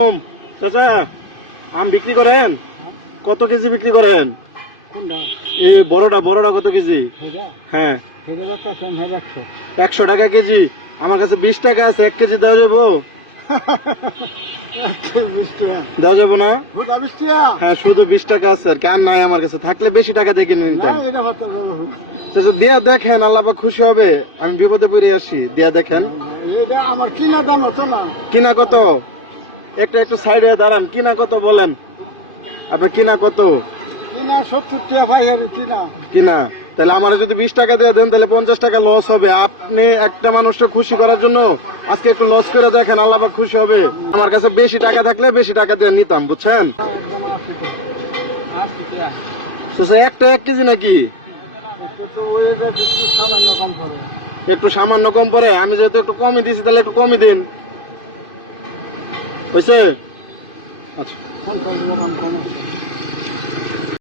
চাচা আম বিক্রি করেন? কত কেজি বিক্রি করেন? কোনটা? এই বড়টা কত কেজি? সেটা হ্যাঁ, সেটা তো কম হয় 100 100 টাকা কেজি। আমার কাছে 20 টাকা আছে, 1 কেজি দেওয়া যাবো? 20 টাকা দেওয়া যাবো না? বুঝা 20 টাকা হ্যাঁ, শুধু 20 টাকা আছে আর কি, আর নাই আমার কাছে। থাকলে বেশি টাকা দিয়ে কিনে না নিতাম। এটা হতে চাচা দিয়া দেখেন, আল্লাহ পাক খুশি হবে। আমি বিপদে পড়ে আসি, দিয়া দেখেন। এটা আমার কিনা দাম হতো না। কিনা কত? একটু সাইডে দাঁড়ান, কিনা কত বলেন? আপনার কিনা কত? কিনা 70 টাকা পাইকারি কিনা। কিনা তাহলে আমার যদি 20 টাকা দিয়ে দেন তাহলে 50 টাকা লস হবে। আপনি একটা মানুষকে খুশি করার জন্য আজকে একটু লস করে দেখেন, আল্লাহ পাক খুশি হবে। আমার কাছে বেশি টাকা থাকলে বেশি টাকা দিয়ে নিতাম, বুঝছেন? চাচা, একটা 1 কেজি নাকি? তো ওই যে একটু সামান্য কম পড়ে। একটু সামান্য কম পড়ে? আমি যেহেতু একটু কমই দিয়েছি তাহলে একটু কমই দিন, হয়েছে? আচ্ছা, 50 টাকা কম আছে।